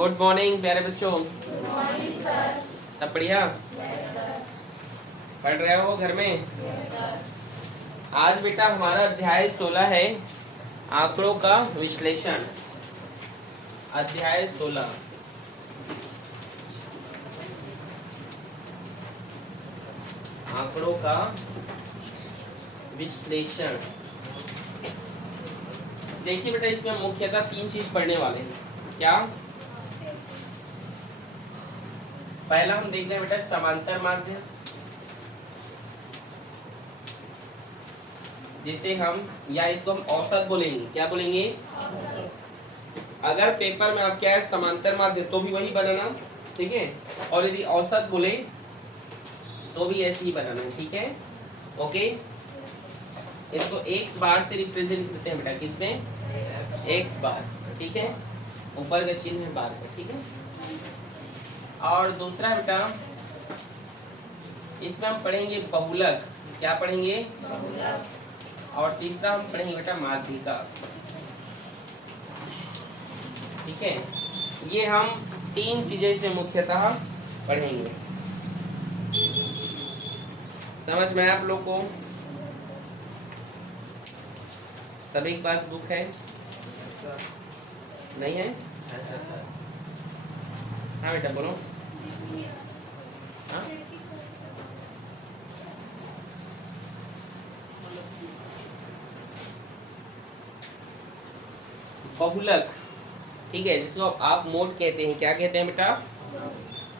Good morning प्यारे बच्चों। Good morning sir. सब बढ़िया? Yes sir. पढ़ रहे हो घर में? Yes sir. आज बेटा हमारा अध्याय 16 है, आंकड़ों का विश्लेषण। अध्याय 16 आंकड़ों का विश्लेषण। देखिए बेटा, इसमें मुख्यतः तीन चीज पढ़ने वाले हैं। क्या? पहला हम देख रहे हैं बेटा समांतर माध्य, जिसे हम या इसको हम औसत बोलेंगे। क्या बोलेंगे? अगर पेपर में आपके आए समांतर माध्य तो भी वही बनाना, ठीक है। और यदि औसत बोले तो भी ऐसे ही बनाना है, ठीक है। ओके, इसको एक्स बार से रिप्रेजेंट करते हैं बेटा। किससे? एक्स बार, ठीक है। ऊपर का चिन्ह है बार का, ठीक है। और दूसरा बेटा, इसमें हम पढ़ेंगे बहुलक। क्या पढ़ेंगे? बहुलक। और तीसरा हम पढ़ेंगे बेटा माध्यिका, ठीक है। ये हम तीन चीजें से मुख्यतः पढ़ेंगे। समझ में आप लोग को? सभी के पास बुक है? नहीं है? अच्छा सर। हाँ बेटा बोलो। हाँ? बहुलक, ठीक है, जिसको आप मोड कहते हैं। क्या कहते हैं बेटा?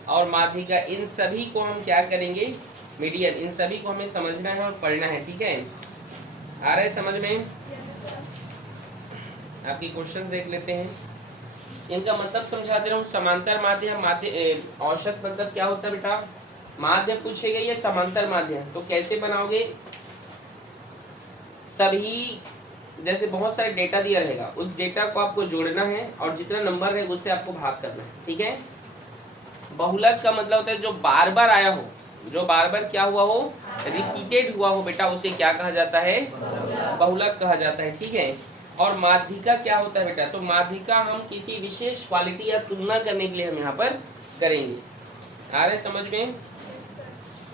और माध्यिका, इन सभी को हम क्या करेंगे? मीडियन। इन सभी को हमें समझना है और पढ़ना है, ठीक है। आ रहा है समझ में? आपकी क्वेश्चंस देख लेते हैं, इनका मतलब समझाते रहूं। समांतर माध्य, माध्य औसत मतलब क्या होता है बेटा? माध्य पूछेगा ये समांतर माध्य, तो कैसे बनाओगे? सभी, जैसे बहुत सारे डेटा दिया रहेगा, उस डेटा को आपको जोड़ना है और जितना नंबर रहेगा उससे आपको भाग करना है, ठीक है। बहुलक का मतलब होता है जो बार बार आया हो, जो बार बार क्या हुआ हो, रिपीटेड हुआ हो बेटा, उसे क्या कहा जाता है? बहुलक कहा जाता है, ठीक है। और माध्यिका क्या होता है बेटा? तो माध्यिका हम किसी विशेष क्वालिटी या तुलना करने के लिए हम यहाँ पर करेंगे। आ रहे समझ में?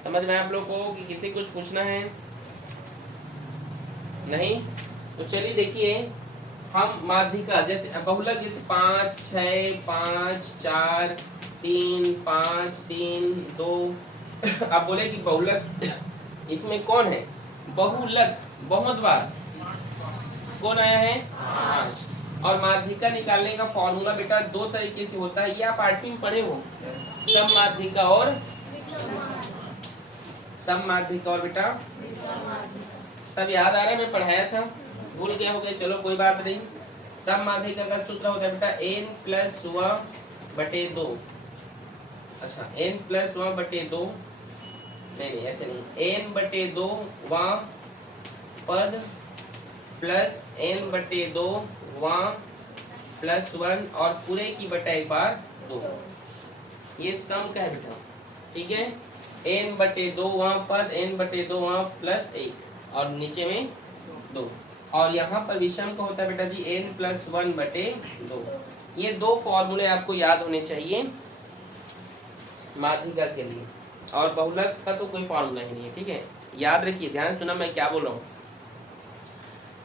समझ में आप लोग को कि किसी कुछ पूछना है? नहीं? तो चलिए देखिए, हम माध्यिका जैसे बहुलक, जैसे 5 6 5 4 3 5 3 2 आप बोले कि बहुलक इसमें कौन है? बहुलक बहुत बार कौन आया है? 5। और माध्यिका निकालने का फॉर्मूला बेटा दो तरीके से होता है, ये आप 8वीं में पढ़े हो। सम माध्यिका और सम माध्यिका और बेटा सब याद आ रहा है? मैं पढ़ाया था, भूल गया हो गया, चलो कोई बात नहीं। सम माध्यिका का सूत्र होता है बेटा n प्लस 1/2। अच्छा, n प्लस 1/2, नहीं ऐसे नहीं, n/2 वहाँ पद प्लस n/2 वहाँ प्लस 1 और पूरे की बटा 1/2। ये सम का है बेटा, ठीक है। n/2 वहाँ पद, n/2 वहाँ प्लस 1 और नीचे में 2। और यहाँ पर विषम का होता है बेटा जी n प्लस 1/2। ये दो फॉर्मूले आपको याद होने चाहिए माध्यिका के लिए। और बहुलक का तो कोई फॉर्मूला ही नहीं है, ठीक है। याद रखिए, ध्यान सुना मैं क्या बोल रहा हूँ।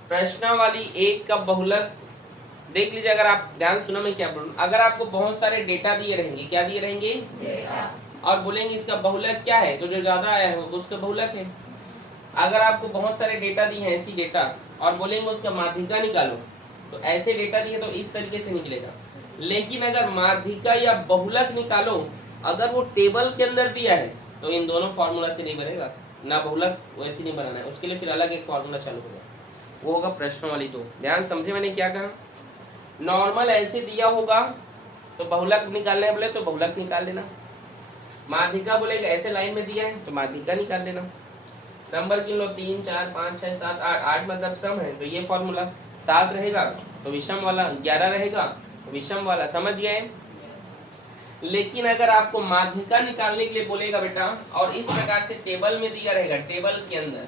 प्रश्नावली 1 का बहुलक देख लीजिए, अगर आप ध्यान सुना मैं क्या बोल रहा हूँ। अगर आपको बहुत सारे डेटा दिए रहेंगे, क्या दिए रहेंगे? डेटा। और बोलेंगे इसका बहुलक क्या है, तो जो ज्यादा आया है वो उसका बहुलक है। अगर आपको बहुत सारे डेटा दिए हैं, ऐसी डेटा, और बोलेंगे उसका माध्यिका निकालो, तो ऐसे डेटा दिए तो इस तरीके से निकलेगा। लेकिन अगर माध्यिका या बहुलक निकालो, अगर वो टेबल के अंदर दिया है, तो इन दोनों फॉर्मूला से नहीं बनेगा ना। बहुलक वैसे नहीं बनाना है, उसके लिए फिर अलग एक फॉर्मूला चालू होगा, वो होगा प्रश्नावली 2। ध्यान समझे मैंने क्या कहा? नॉर्मल ऐसे दिया होगा तो बहुलक निकालने बोले तो बहुलक निकाल लेना। माध्यिका बोलेगा ऐसे लाइन में दिया है तो माध्यिका निकाल लेना। नंबर गिन लो, 3 4 5 6 7 8। 8 मतलब सम है तो ये फॉर्मूला। 7 रहेगा तो विषम वाला, 11 रहेगा तो विषम वाला। समझ गए? लेकिन अगर आपको माध्यिका निकालने के लिए बोलेगा बेटा और इस प्रकार से टेबल में दिया रहेगा, टेबल के अंदर,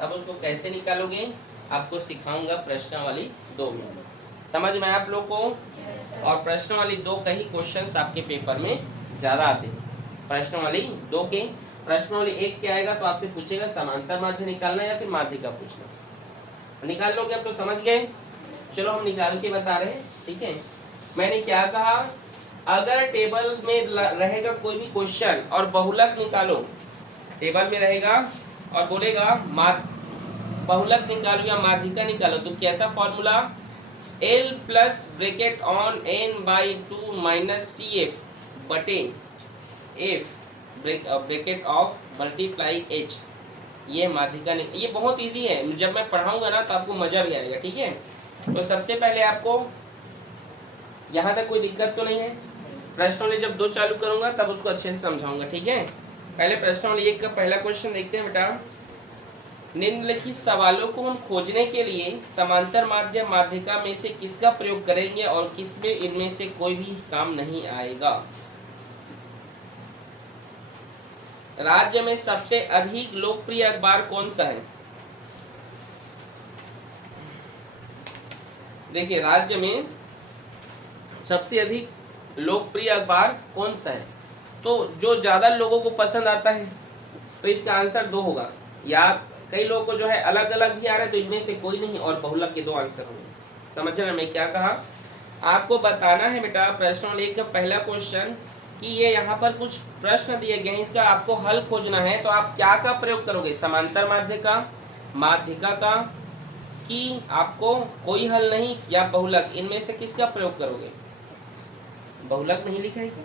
तब उसको कैसे निकालोगे आपको सिखाऊंगा प्रश्नावली 2 में। समझ में आप लोग को? और प्रश्न वाली 2 का ही क्वेश्चन आपके पेपर में ज्यादा आते हैं। प्रश्न वाली 2 के, प्रश्न वाली 1 क्या आएगा तो आपसे पूछेगा समांतर माध्य निकालना या फिर माध्यिका पूछना। निकाल लोगे आप लोग, समझ गए? चलो हम निकाल के बता रहे हैं, ठीक है। मैंने क्या कहा, अगर टेबल में रहेगा कोई भी क्वेश्चन और बहुलक निकालो, टेबल में रहेगा और बोलेगा बहुलक निकालो या माध्यिका निकालो, तो कैसा formula, L plus bracket on n/2 minus CF बटे F bracket of multiply H, ये माध्यिका। ये बहुत इजी है, जब मैं पढ़ाऊंगा ना तो आपको मजा भी आएगा, ठीक है। तो सबसे पहले आपको यहाँ तक कोई दिक्कत तो नहीं है? प्रश्न वाले जब 2 चालू करूंगा तब उसको अच्छे से समझाऊंगा, ठीक है। पहले प्रश्न वाले 1 का पहला क्वेश्चन देखते हैं बेटा। निम्नलिखित सवालों को हम खोजने के लिए समांतर माध्य माध्यिका में से किसका प्रयोग करेंगे और किसमें इनमें से कोई भी काम नहीं आएगा। राज्य में सबसे अधिक लोकप्रिय अखबार कौन सा है? देखिए, राज्य में सबसे अधिक लोकप्रिय अखबार कौन सा है, तो जो ज्यादा लोगों को पसंद आता है, तो इसका आंसर 2 होगा। या कई लोगों को जो है अलग अलग भी आ रहा है, तो इनमें से कोई नहीं, और बहुलक के 2 आंसर होंगे। समझ रहे मैं क्या कहा? आपको बताना है बेटा प्रश्न 1 का पहला क्वेश्चन कि ये यहाँ पर कुछ प्रश्न दिए गए हैं, इसका आपको हल खोजना है। तो आप क्या का प्रयोग करोगे, समांतर माध्य का, माध्यिका का, कि आपको कोई हल नहीं, या बहुलक, इनमें से किसका प्रयोग करोगे? बहुलक नहीं लिखा है क्या?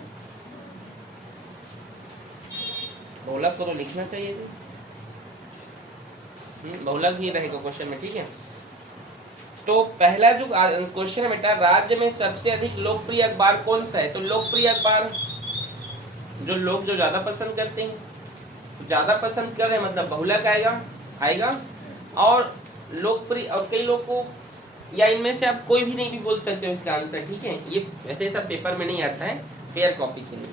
बहुलक को तो लिखना चाहिए था। बहुलक भी रहेगा क्वेश्चन में, ठीक है। तो पहला जो क्वेश्चन है बेटा, राज्य में सबसे अधिक लोकप्रिय अखबार कौन सा है, तो लोकप्रिय अखबार जो लोग जो ज्यादा पसंद करते हैं, ज्यादा पसंद कर रहे हैं मतलब बहुलक आएगा। और लोकप्रिय, और कई लोग को, या इनमें से आप कोई भी नहीं भी बोल सकते हो इसका आंसर, ठीक है। ये वैसे सब पेपर में नहीं आता है, फेयर कॉपी के लिए।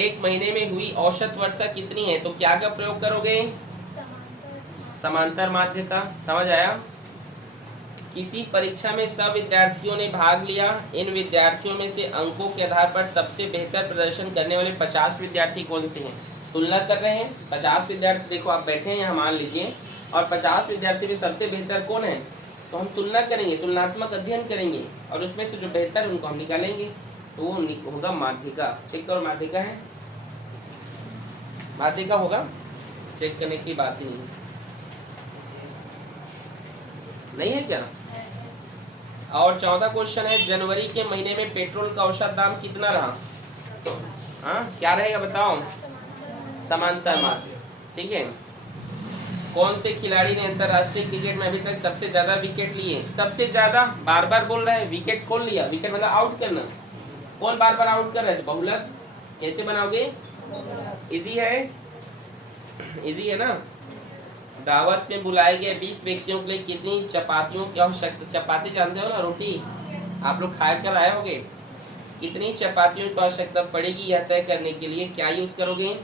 1 महीने में हुई औसत वर्षा कितनी है, तो क्या का प्रयोग करोगे? समांतर माध्य का। समझ आया? किसी परीक्षा में सब विद्यार्थियों ने भाग लिया, इन विद्यार्थियों में से अंकों के आधार पर सबसे बेहतर प्रदर्शन करने वाले 50 विद्यार्थी कौन से हैं? तुलना कर रहे हैं 50 विद्यार्थी, देखो आप बैठे हैं यहाँ मान लीजिए, और 50 विद्यार्थी में सबसे बेहतर कौन है, तो हम तुलना करेंगे, तुलनात्मक अध्ययन करेंगे, और उसमें से जो बेहतर है उनको हम निकालेंगे, तो वो होगा माध्यिका। चेक करो, माध्यिका है, माध्यिका होगा, चेक करने की बात ही नहीं है क्या? और 14 क्वेश्चन है, जनवरी के महीने में पेट्रोल का औसत दाम कितना रहा? हाँ, क्या रहेगा बताओ? समांतर माध्य, ठीक है। कौन से खिलाड़ी ने अंतरराष्ट्रीय क्रिकेट में अभी तक सबसे ज्यादा विकेट लिए? सबसे ज्यादा, बार बार बोल रहे हैं, विकेट कौन लिया? विकेट मतलब आउट करना, कौन बार बार आउट कर रहे हैं? बहुलक। कैसे बनाओगे? इजी है, इजी है ना। दावत में बुलाए गए 20 व्यक्तियों के लिए कितनी चपातियों की आवश्यकता? चपाती जानते हो ना, रोटी आप लोग खा कर आए होंगे। कितनी चपातियों की आवश्यकता पड़ेगी यह तय करने के लिए क्या यूज करोगे?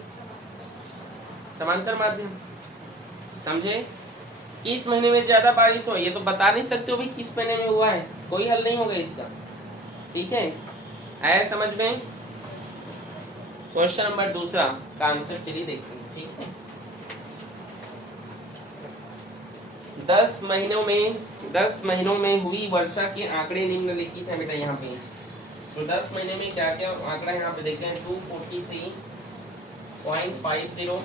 समांतर माध्यम। समझे? किस महीने में ज्यादा बारिश हो, ये तो बता नहीं सकते हो भाई किस महीने में हुआ है, कोई हल नहीं होगा इसका, ठीक है। आया समझ में? क्वेश्चन नंबर 2 का आंसर चलिए देखते हैं, ठीक है। 10 महीनों में हुई वर्षा के आंकड़े निम्नलिखित है बेटा यहाँ पे। तो 10 महीने में क्या क्या आंकड़ा यहाँ पे देखते हैं, 243.50,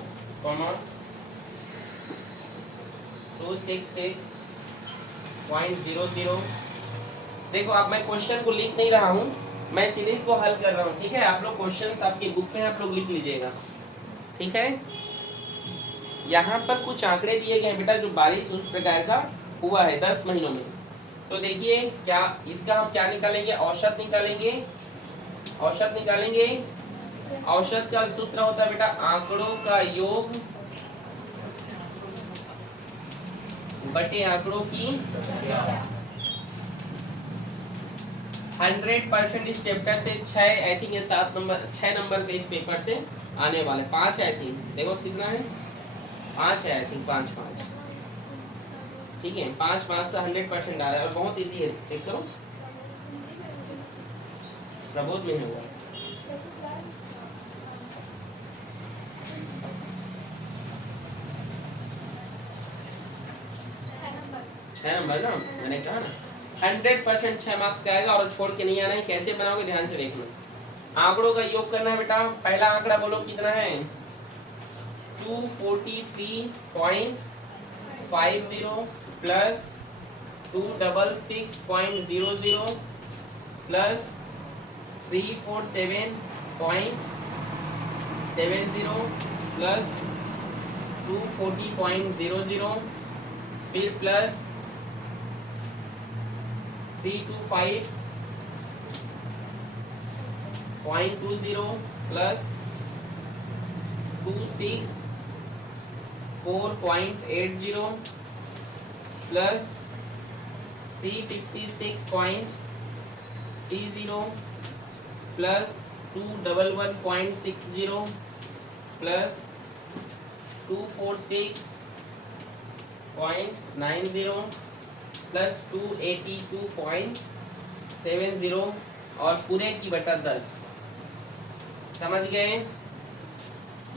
266.00। देखो अब मैं क्वेश्चन को लिख नहीं रहा हूँ, मैं सीधे इसको हल कर रहा हूँ, ठीक है। आप लोग क्वेश्चन आपकी बुक में आप लोग लिख लीजिएगा, ठीक है। यहाँ पर कुछ आंकड़े दिए गए हैं बेटा, जो बारिश उस प्रकार का हुआ है 10 महीनों में। तो देखिए क्या इसका हम क्या निकालेंगे, औसत निकालेंगे। औसत निकालेंगे, औसत का सूत्र होता है बेटा आंकड़ों का योग बटे आंकड़ों की 100% इस चैप्टर से 6 आई थिंक 6 नंबर के इस पेपर से आने वाले 5 आई थिंक, देखो कितना है, 5 है आई थिंक, 5 ठीक है, 5 मार्क्स से 100% आ रहा है और बहुत इजी है, चेक करो। प्रबोध में होगा। 6 नंबर ना, मैंने कहा ना 100% 6 मार्क्स का आएगा और छोड़ के नहीं आना है। कैसे बनाओगे ध्यान से देखना। आंकड़ों का योग करना है बेटा। पहला आंकड़ा बोलो कितना है? 243.50 प्लस 266.00 प्लस 347.70 प्लस 240.00 फिर plus 325.20 plus 264.80 plus 356.30 plus 211.60 plus 246.90 plus 282.70 और पूरे की बटा 10। समझ गए?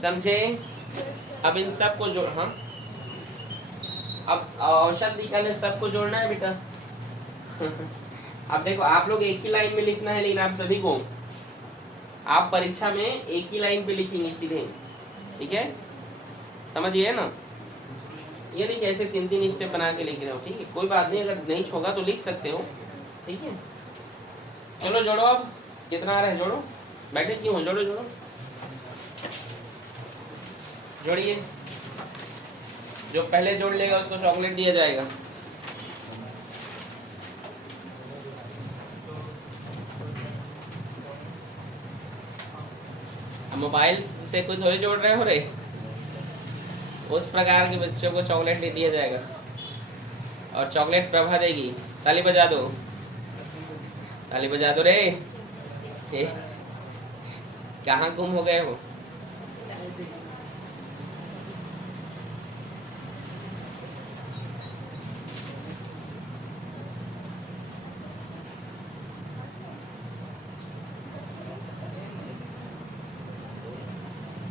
समझे? अब इन सब को जोड़, हाँ अब औसत निकालने सबको जोड़ना है बेटा। अब देखो आप लोग एक ही लाइन में लिखना है, लेकिन आप सभी को आप परीक्षा में एक ही लाइन पे लिखेंगे सीधे, ठीक है? समझिए ना? ये नहीं कैसे 3-3 स्टेप बना के लिख रहे हो, ठीक है? कोई बात नहीं, अगर नहीं होगा तो लिख सकते हो, ठीक है? चलो जोड़ो। अब कितना आ रहा है? जोड़ो, बैठे क्यों हो? जोड़ो जोड़ो, जोड़िए। जो पहले जोड़ लेगा उसको चॉकलेट दिया जाएगा। अब मोबाइल से कोई थोड़ी जोड़ रहे हो रे, उस प्रकार के बच्चों को चॉकलेट नहीं दिया जाएगा और चॉकलेट प्रभा देगी। ताली बजा दो, ताली बजा दो रे। कहाँ गुम हो गए हो?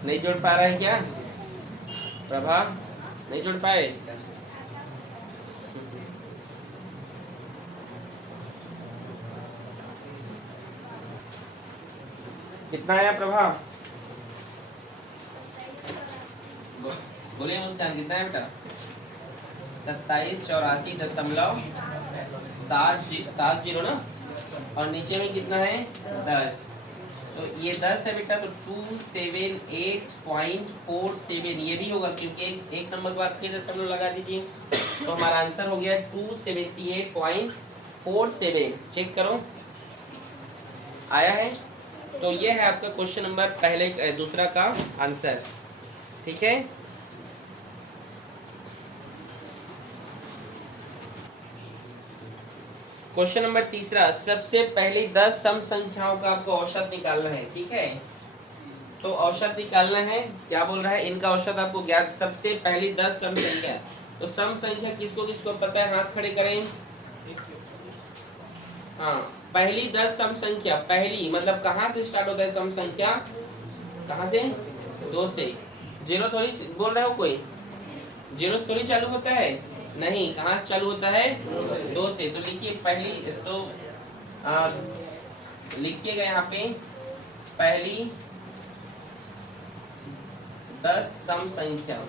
नहीं जोड़ पा रहा है क्या प्रभा? नहीं जोड़ पाए? कितना आया प्रभा? बोलिए मुस्कान, कितना है बेटा? 2784.70 ना, और नीचे में कितना है? 10। तो ये 10 है बेटा, तो 278.47 ये भी होगा, क्योंकि एक नंबर के बाद फिर दशमलव लगा दीजिए, तो हमारा आंसर हो गया 278.47। चेक करो आया है। तो ये है आपका क्वेश्चन नंबर पहले दूसरा का आंसर, ठीक है? क्वेश्चन नंबर तीसरा, सबसे पहली 10 सम संख्याओं का आपको औसत निकालना है, ठीक है? तो औसत निकालना है, क्या बोल रहा है? इनका औसत आपको ज्ञात। सबसे पहली 10 सम संख्या, तो सम संख्या किसको किसको पता है? हाथ खड़े करें। हाँ, पहली 10 सम संख्या, पहली मतलब कहाँ से स्टार्ट होता है सम संख्या? कहाँ से? 2 से। जीरो थोड़ी बोल रहे हो कोई? जीरो थोड़ी चालू होता है, नहीं, कहाँ से चालू होता है? 2 से। तो लिखिए पहली, तो लिखिएगा यहाँ पे पहली 10 सम संख्या,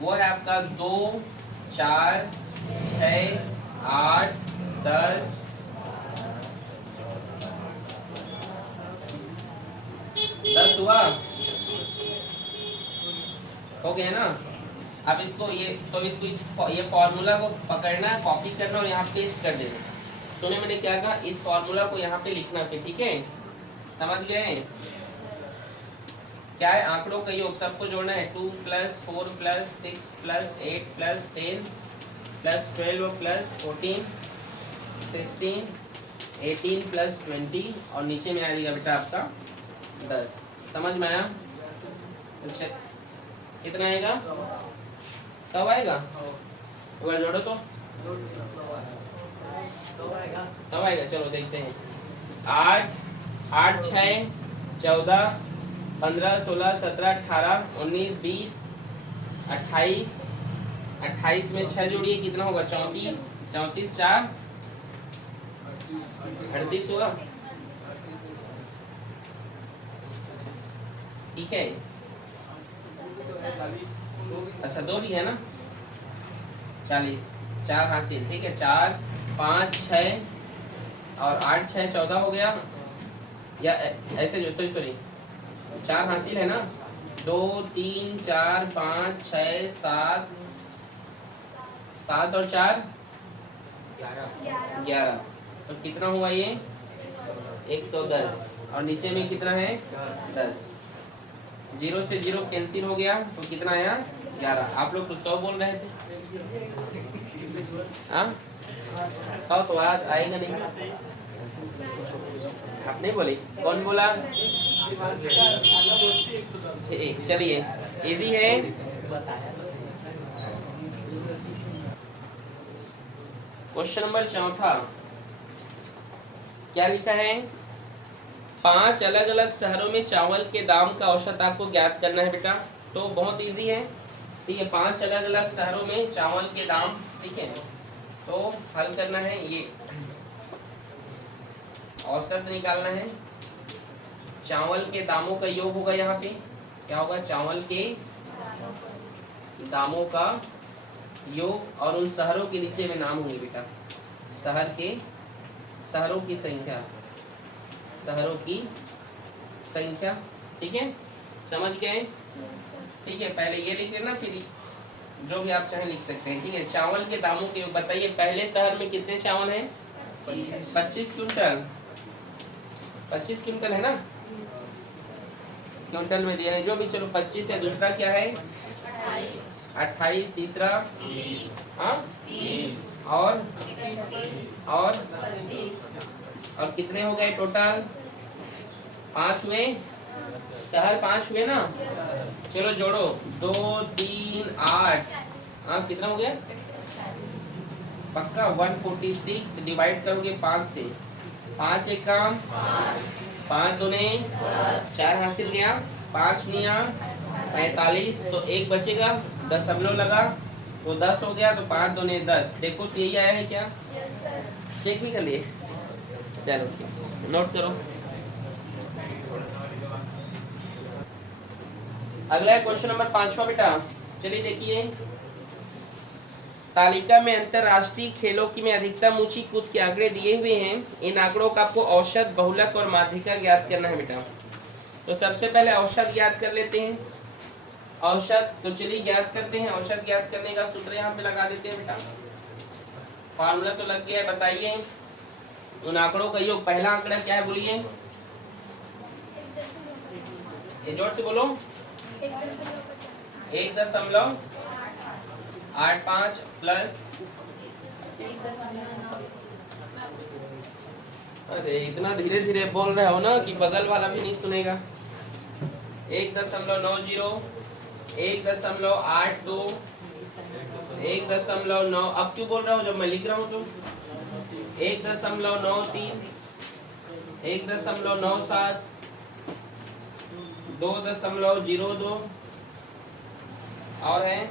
वो है आपका 2, 4, 6, 8, 10, 10 हुआ, हो गया ना? अब इसको ये फॉर्मूला को पकड़ना, कॉपी करना और यहाँ पेस्ट कर देना। सुने मैंने क्या कहा? इस फॉर्मूला को यहाँ पे लिखना फिर, ठीक है? समझ गए? क्या है? आंकड़ों का योग, सबको जोड़ना है। 2 + 4 + 6 + 8 + 10 + 12 + 14 16 18 + 20 और नीचे में आएगा बेटा आपका 10। समझ में आया? कितना आएगा? 100 आएगा, एक बार जोड़ो तो 100 आएगा। चलो देखते हैं। 8 8 6 14 15 16 17 18 19 20 28 28 में 6 जोड़िए कितना होगा? 34 34 4 38 होगा। ठीक है, अच्छा 2 भी है ना, 40 4 हासिल। ठीक है, 4 5 6 और 8 6 14 हो गया, या ऐसे जो सॉरी 4 हासिल है ना, 2 3 4 5 6 7 7 और 4 11। तो कितना हुआ ये? 110। और नीचे में कितना है? 10। 0 से 0 कैंसिल हो गया, तो कितना आया? 11। आप लोग तो 100 बोल रहे थे। हाँ 100 तो आज आएगा नहीं, आप नहीं बोले, कौन बोला? ठीक, चलिए इजी है। क्वेश्चन नंबर 4 क्या लिखा है? 5 अलग अलग शहरों में चावल के दाम का औसत आपको ज्ञात करना है बेटा। तो बहुत इजी है, ठीक है। 5 अलग अलग शहरों में चावल के दाम, ठीक है। तो हल करना है, ये औसत निकालना है। चावल के दामों का योग होगा, यहाँ पे क्या होगा? चावल के दामों का योग, और उन शहरों के नीचे में नाम होंगे बेटा, शहरों की संख्या, शहरों की संख्या। ठीक है, समझ गए? ठीक है, पहले ये लिख लेना, फिर जो भी आप चाहें लिख सकते हैं। ठीक है, चावल के दामों के बताइए। पहले शहर में कितने चावल हैं? 25 क्विंटल। 25 क्विंटल है ना, क्विंटल में दे रहे हैं जो भी, चलो 25 है। दूसरा क्या है? 28। तीसरा हाँ, और कितने हो गए टोटल? 5 हुए, शहर 5 हुए ना। चलो जोड़ो, 2 3 8, हाँ कितना हो गया? पक्का 146 डिवाइड करोगे 5 से, 5 एक काम 5 दूने 4 हासिल गया, 5 निया 45, तो 1 बचेगा, 10 सब लोग लगा तो 10 हो गया, तो 5 दूने 10। देखो तो यही आया है क्या? चेक नहीं कर लिए? चलो ठीक, नोट करो। अगला है क्वेश्चन नंबर 5वां बेटा। चलिए देखिए, तालिका में अंतरराष्ट्रीय खेलों की में अधिकतम ऊंची कूद के आंकड़े दिए हुए हैं। इन आंकड़ों का आपको औसत, बहुलक और माध्यिका ज्ञात करना है बेटा। तो सबसे पहले औसत ज्ञात कर लेते हैं। औसत तो चलिए ज्ञात करते हैं। औसत ज्ञात करने का सूत्र यहाँ पे लगा देते हैं बेटा। फार्मूला तो लग गया है, बताइए उन आंकड़ों का योग। पहला आंकड़ा क्या है बोलिए, ये जोर से बोलो। 1.85 प्लस, अरे इतना धीरे धीरे बोल रहे हो ना कि बगल वाला भी नहीं सुनेगा। 1.90, 1.82, 1.9। अब क्यों बोल रहा हूँ जब मैं लिख रहा हूँ तो? 1.93, 1.97, 2.02 और है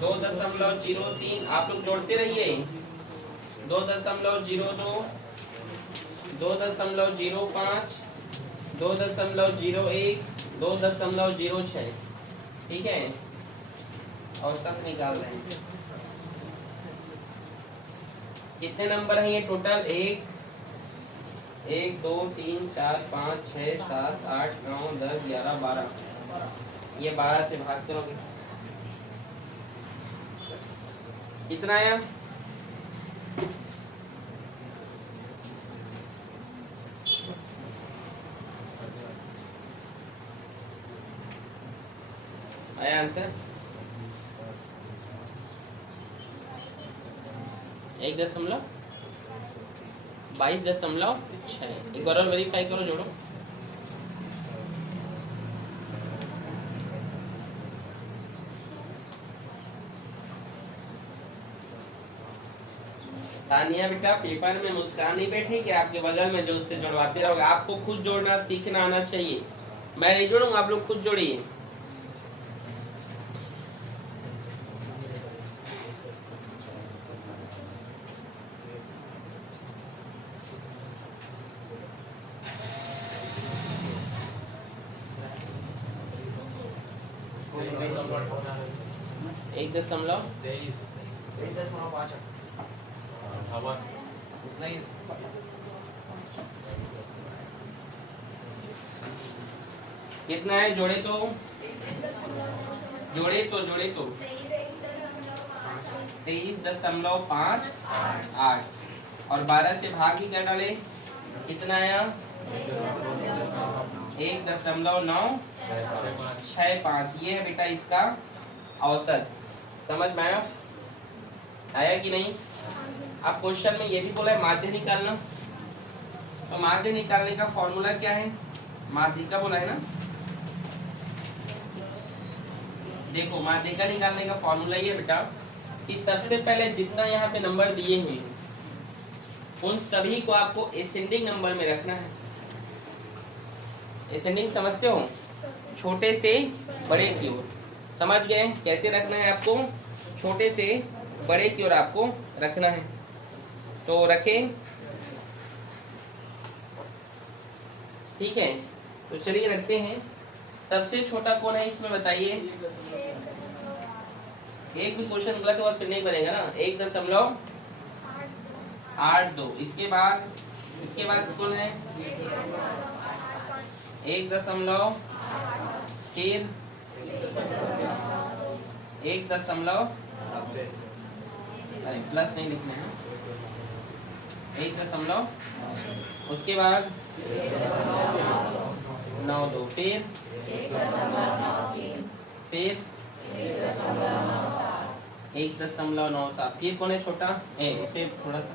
2.03। आप लोग जोड़ते रहिए। 2.02, 2.05, 2.01, 2.06। ठीक है, औसत निकाल रहे हैं। कितने नंबर हैं ये टोटल? 1 2 3 4 5 6 7 8 9 10 11 12। ये 12 से भाग करोगे कितना आया? आया आंसर 1.22.6। एक बार और वेरीफाई करो, जोड़ो। तानिया बेटा पेपर में मुस्कान नहीं बैठे कि आपके बगल में जो उससे जुड़वाते रहोगे। आपको खुद जोड़ना सीखना आना चाहिए। मैं नहीं जोड़ूंगा, आप लोग खुद जोड़िए। एक दशमलव 23.5 नहीं कितना है? जोड़े तो 23.58 और 12 से भाग भी कर डाले, कितना आया? 1.965। ये है बेटा इसका औसत। समझ में आया? आया कि नहीं? अब क्वेश्चन में ये भी बोला है माध्य निकालना। तो माध्य निकालने का फॉर्मूला क्या है? माध्य का बोला है ना। देखो माध्य का निकालने का फॉर्मूला ये बेटा कि सबसे पहले जितना यहाँ पे नंबर दिए हुए हैं उन सभी को आपको एसेंडिंग नंबर में रखना है। एसेंडिंग समझते हो? छोटे से बड़े की ओर। समझ गए कैसे रखना है? आपको छोटे से बड़े की ओर आपको रखना है। तो रखें, ठीक है। तो चलिए रखते हैं। सबसे छोटा कौन है इसमें बताइए? एक भी क्वेश्चन गलत हुआ फिर नहीं बनेगा ना। 1.82। इसके बाद कौन है? 1. फिर 1. अरे प्लस नहीं लिखना है। 1. उसके बाद 9.2 फिर 1.97। फिर कौन है छोटा? उसे थोड़ा सा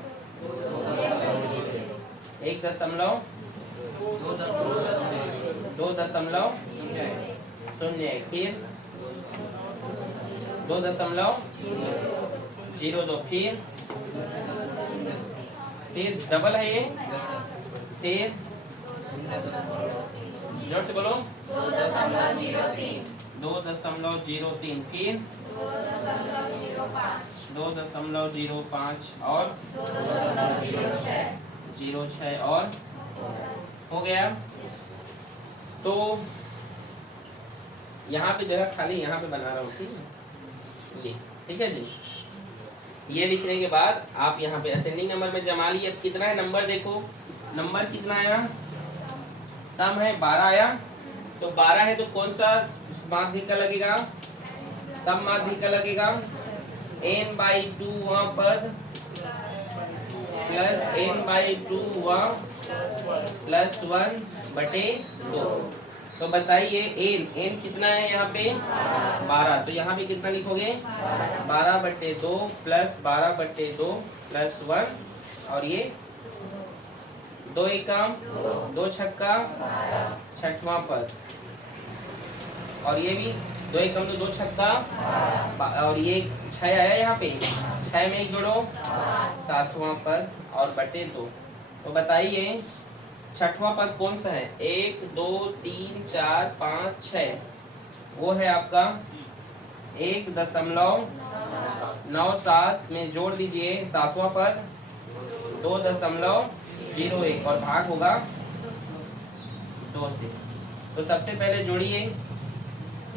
1.2.01। फिर 2.02। फिर डबल है ये। फिर जोर से बोलो। 2.03। फिर 2.05 और 0.6 और हो गया। तो यहाँ पे जगह खाली यहाँ पे बना रहा हूँ, ठीक है ये, ठीक है जी। ये लिखने के बाद आप यहाँ पे असेंडिंग नंबर में जमा लिए। अब कितना है नंबर? देखो नंबर कितना आया? सम है 12 आया। तो 12 है तो कौन सा माध्य का लगेगा? सम माध्य का लगेगा। n/2 वहाँ पद प्लस n/2 वहाँ प्लस 1/2। तो बताइए n कितना है यहाँ पे? 12। तो यहाँ पे कितना लिखोगे? 12/2 प्लस 12/2 प्लस 1 और ये 2 एकम 2 छक्का 6वां पद और ये भी 2 एकम तो 2 छक्का और ये 6 आया यहाँ पे। 6 में 1 जोड़ो 7वां पद और बटे 2। तो बताइए 6वां पद कौन सा है? 1 2 3 4 5 6। वो है आपका 1.97 में जोड़ दीजिए 7वां पद 2.01 और भाग होगा 2 से। तो सबसे पहले जोड़िए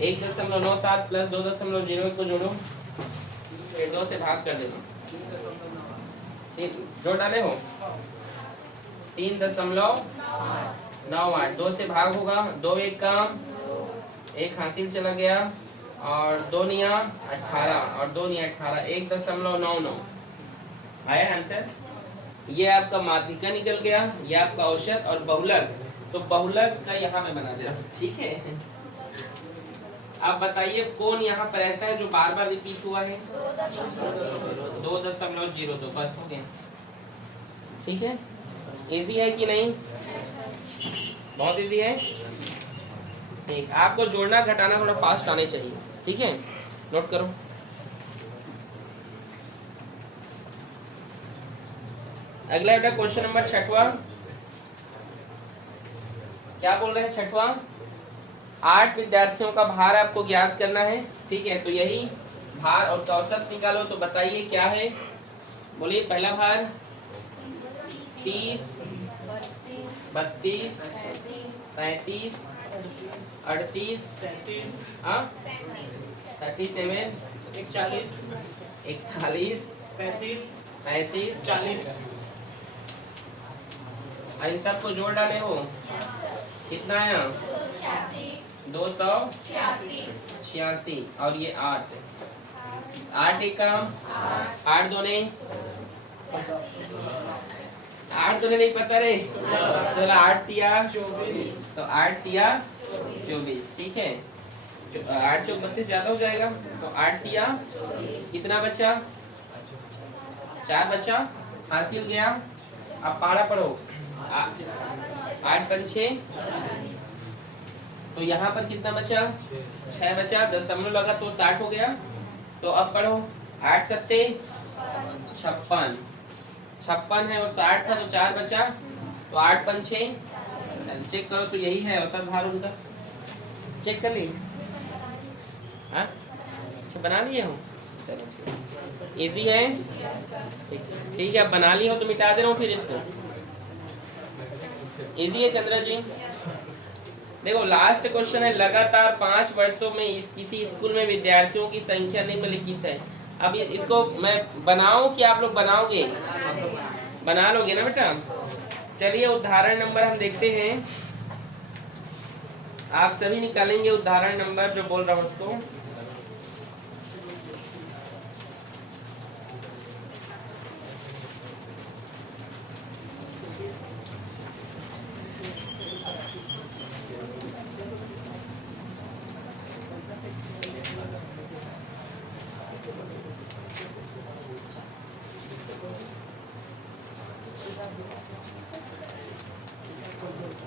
1.97 प्लस 2.01 को जोड़ो, फिर 2 से भाग कर देना। जोड़ डाले हो 3.98। 2 से भाग होगा 2 1 काम 1 हासिल चला गया और 2 निया 18 और 2 निया 18 1.99 आया आंसर। ये आपका माध्यिका निकल गया, ये आपका औसत और बहुलक। तो बहुलक का यहाँ में बना दे रहा हूँ, ठीक है। अब बताइए कौन यहाँ पर ऐसा है जो बार बार रिपीट हुआ है? 2.02। बस हो गया, ठीक है। इजी है कि नहीं? बहुत इजी है। ठीक, आपको जोड़ना घटाना थोड़ा फास्ट आने चाहिए, ठीक है। नोट करो। अगला बेटा क्वेश्चन नंबर 6वां, क्या बोल रहे हैं 6वां? 8 विद्यार्थियों का भार आपको ज्ञात करना है, ठीक है। तो यही भार और औसत निकालो। तो बताइए क्या है, बोलिए। पहला भार 30, 32, 35, 38, 37, 41, 41, 35, 35, 40, इन सबको जोड़ डाले हो, कितना आया? 286। और ये 8, 8 एकम, 8 दूने, 8 दूने नहीं पता रे, 16, 8 तिया 24, तो 8 तिया 24, ठीक है। 8 चौक 32 ज्यादा हो जाएगा, तो 8 तिया कितना बचा? 4 बचा, हासिल गया। अब पारा पढ़ो, 8 पंचे, तो यहाँ पर कितना बचा? 6 बचा, दशमलव लगा तो 60 हो गया। तो अब पढ़ो, 8 सत्ते 56, 56 है और 60 था तो 4 बचा, तो 8 पंचे, चेक करो तो यही है औसत भार उनका। चेक कर लिए? हाँ, अच्छा बना लिए हो, चलो इजी है, ठीक है। अब बना लिए हो तो मिटा दे रहा हूँ फिर इसको। इजी है चंद्रा जी। देखो लास्ट क्वेश्चन है, लगातार 5 वर्षों में किसी स्कूल में विद्यार्थियों की संख्या निम्नलिखित है। अब इसको मैं बनाऊं कि आप लोग बनाओगे? बना लोगे ना बेटा। चलिए उदाहरण नंबर हम देखते हैं, आप सभी निकालेंगे उदाहरण नंबर जो बोल रहा हूं उसको।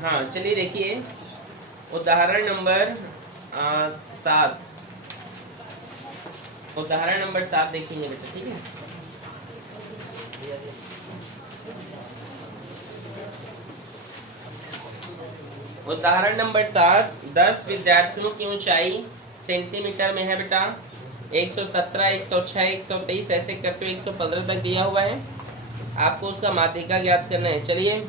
हाँ चलिए देखिए उदाहरण नंबर 7, उदाहरण नंबर 7 देखेंगे बेटा, ठीक है। उदाहरण नंबर 7, 10 विद्यार्थियों की ऊंचाई सेंटीमीटर में है बेटा। 117, 106, 123 ऐसे करते हुए 115 तक दिया हुआ है, आपको उसका माध्यिका ज्ञात करना है। चलिए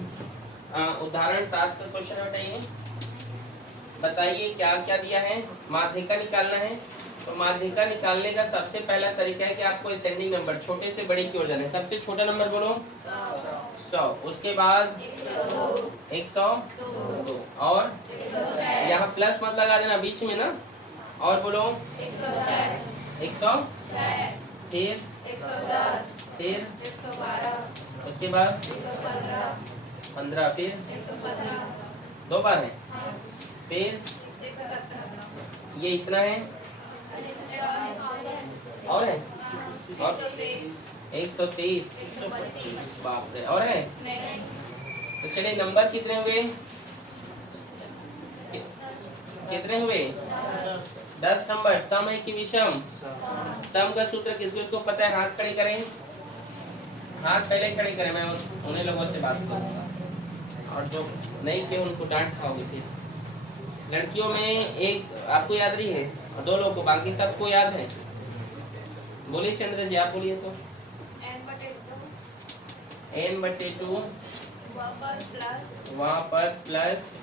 उदाहरण 7 का क्वेश्चन बताइए, बताइए क्या क्या दिया है, माध्यिका निकालना है। तो माध्यिका निकालने का सबसे पहला तरीका है कि आपको असेंडिंग नंबर छोटे से बड़े की ओर जाना है। सबसे छोटा नंबर बोलो 100, उसके बाद 102 और यहाँ प्लस मत लगा देना बीच में ना, और बोलो 100, फिर उसके बाद 15, फिर 2 बार है, फिर ये इतना है और है, और 123, बाप रे, और है। तो चलिए नंबर कितने हुए, कितने हुए? 10 नंबर। सम है कि विषम? सम का सूत्र किसको इसको पता है? हाथ खड़े करें, हाथ पहले खड़े करें, मैं उन्हीं लोगों से बात करूंगा, और जो नहीं किए उनको डांट खाओगे फिर। लड़कियों में एक आपको याद रही है, 2 लोगों को, बाकी सबको याद है। बोलिए चंद्र जी, आप बोलिए तो। n/2 वहाँ पर प्लस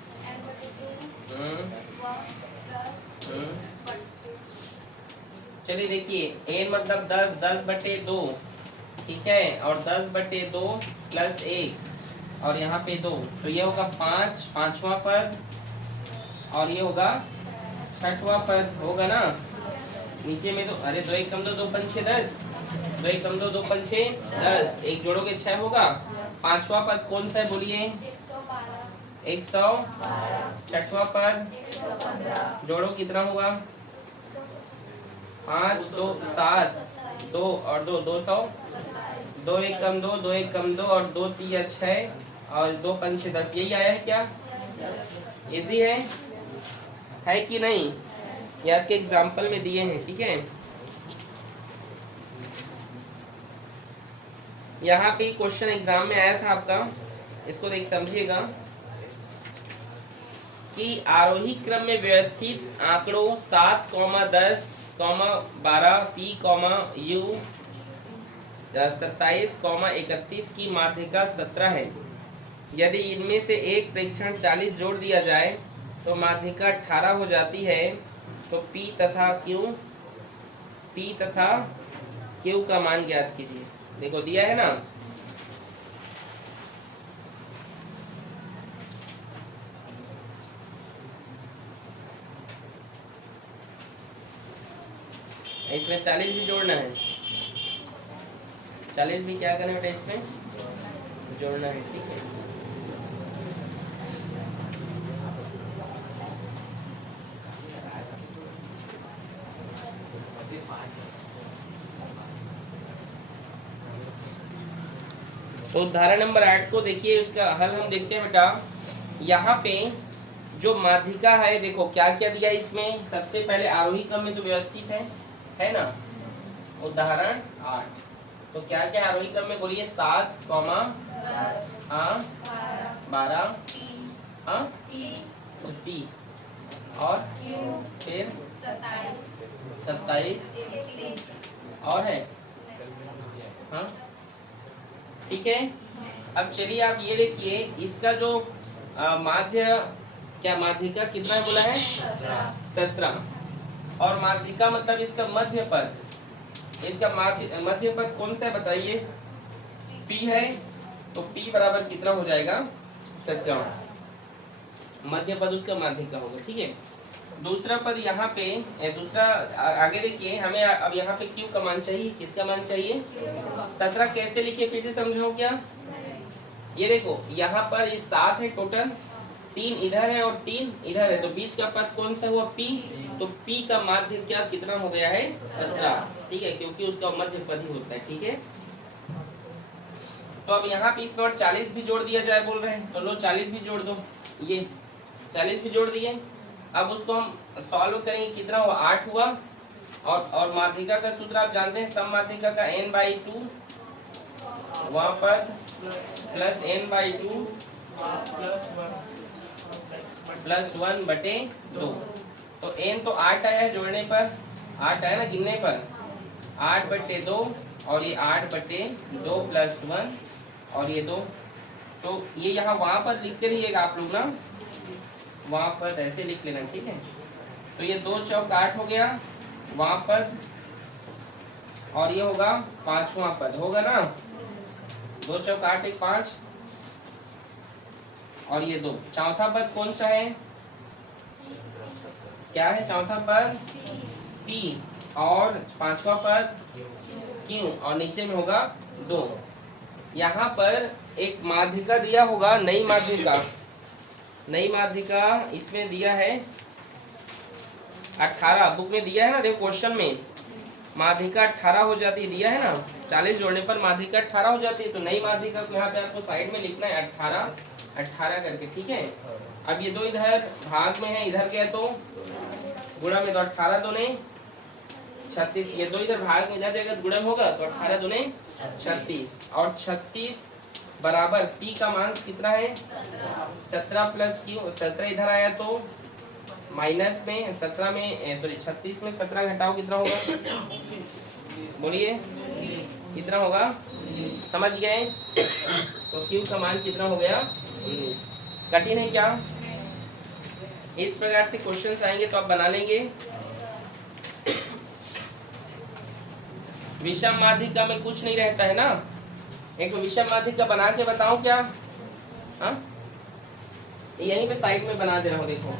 चलिए देखिए n मतलब 10, 10/2, ठीक है, और 10/2 प्लस 1 और यहाँ पे 2, तो ये होगा 5, 5वां पद, और ये होगा 6वां पद, होगा ना। नीचे में तो अरे 2 एकम 2, 2 पंचे 10, 2 एकम 2, 2 पंचे 10, एक जोड़ोगे 6 होगा। 5वां पद कौन सा है बोलिए? 100, 6वां पद जोड़ो कितना होगा? 5, 2, 7, 2 और 2, 200, 2 एकम 2, 2 एकम 2 और 2 तिया 6 और 2 पंचे 10, यही आया है क्या? इजी है कि नहीं? ये आपके एग्जाम्पल में दिए हैं, ठीक है। यहाँ पे क्वेश्चन एग्जाम में आया था आपका, इसको देख समझिएगा कि आरोही क्रम में व्यवस्थित आंकड़ों 7, 10, 12 P, U 27, 31 की माध्यिका 17 है। यदि इनमें से एक प्रेक्षण 40 जोड़ दिया जाए तो माध्यिका 18 हो जाती है। तो P तथा Q का मान ज्ञात कीजिए। देखो दिया है ना, इसमें 40 भी जोड़ना है। 40 भी क्या करना बेटा, इसमें जोड़ना है। ठीक है, तो उदाहरण नंबर 8 को देखिए, उसका हल हम देखते हैं बेटा। यहाँ पे जो माध्यिका है, देखो क्या क्या दिया है इसमें। सबसे पहले आरोही क्रम में तो व्यवस्थित है ना। उदाहरण 8 तो क्या क्या आरोही क्रम में बोलिए, 7, 12 P और फिर 27 और है। हाँ ठीक है। अब चलिए आप ये देखिए, इसका जो माध्य क्या माध्यिका कितना है बोला है, 17। और माध्यिका मतलब इसका मध्य पद, इसका मध्य पद कौन सा है बताइए, P है। तो P बराबर कितना हो जाएगा, 17। मध्य पद उसका माध्यिका होगा। ठीक है, दूसरा पद यहाँ पे दूसरा आगे देखिए, हमें अब यहाँ पे Q का मान चाहिए। किसका मान चाहिए, 17। कैसे लिखिए फिर से समझो क्या। ये देखो यहाँ पर ये 7 है टोटल, 3 इधर है और 3 इधर है, तो बीच का पद कौन सा हुआ, P। तो P का माध्य क्या कितना हो गया है, 17। ठीक है, क्योंकि उसका मध्य पद ही होता है। ठीक है, तो अब यहाँ पे इसमें और 40 भी जोड़ दिया जाए बोल रहे हैं, तो लो 40 भी जोड़ दो। ये 40 भी जोड़ दिए। अब उसको हम सॉल्व करेंगे, कितना हुआ, 8 हुआ। और माध्यिका का सूत्र आप जानते हैं, सम माध्यिका का n/2 वहाँ पर प्लस n/2 प्लस 1/2। तो n तो 8 आया है जोड़ने पर, 8 आया ना गिनने पर, 8/2 और ये 8/2 प्लस 1 और ये 2। तो ये यहाँ वहाँ पर लिखते रहिएगा आप लोग ना, वहाँ पर ऐसे लिख लेना। ठीक है, तो ये 2 चौक 8 हो गया वहाँ पर, और ये होगा 5वां पद होगा ना, 2 चौक 8 1 5 और ये 2। चौथा पद कौन सा है, क्या है चौथा पद, P और 5वां पद Q और नीचे में होगा 2। यहाँ पर एक माध्यिका दिया होगा, नई माध्यिका इसमें दिया है 18, बुक में दिया है ना। देखो क्वेश्चन में माध्यिका 18 हो जाती है, दिया है ना, 40 जोड़ने पर माध्यिका 18 हो जाती है। तो नई माध्यिका को यहाँ पे आपको साइड में लिखना है 18 करके। ठीक है, अब ये 2 इधर भाग में है, इधर क्या है तो गुणा में, तो 18 दूने 36। ये 2 इधर भाग में, इधर जगह गुणा होगा तो 18 दूने 36 और 36 बराबर P का मान कितना है, 17 प्लस Q। 17 इधर आया तो माइनस में 17 में सॉरी 36 में 17 घटाओ कितना होगा, बोलिए कितना होगा, समझ गए। तो Q का मान कितना हो गया, 19। कठिन है क्या, इस प्रकार से क्वेश्चंस आएंगे तो आप बना लेंगे। विषम माध्यिका में कुछ नहीं रहता है ना, एक विषम माध्यिका बना के बताऊं क्या, हाँ यहीं पे साइड में बना दे रहा हूँ। देखो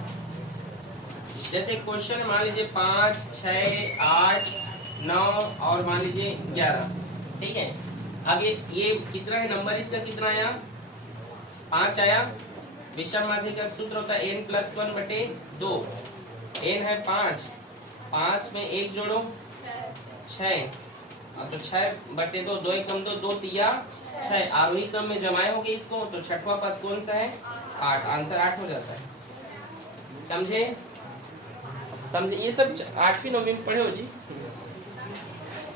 जैसे क्वेश्चन मान लीजिए 5, 6, 8, 9 और मान लीजिए 11। ठीक है, अब ये कितना है नंबर, इसका कितना आया, 5 आया। विषम माध्यिका का सूत्र होता है n+1/2। n है 5, 5 में 1 जोड़ो 6, तो 6/2, 2 एकम 2, 2 तिया 6। आरोही क्रम में जमाए होंगे इसको, तो छठवां पद कौन सा है, 8। आंसर 8 हो जाता है। समझे, ये सब 8वीं 9वीं में पढ़े हो जी।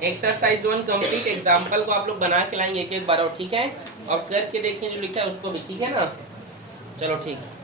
एक्सरसाइज 1 कंप्लीट एग्जाम्पल को आप लोग बना के लाएंगे एक एक बार, और ठीक है, और करके देखें जो लिखा है उसको भी, ठीक है ना। चलो ठीक है।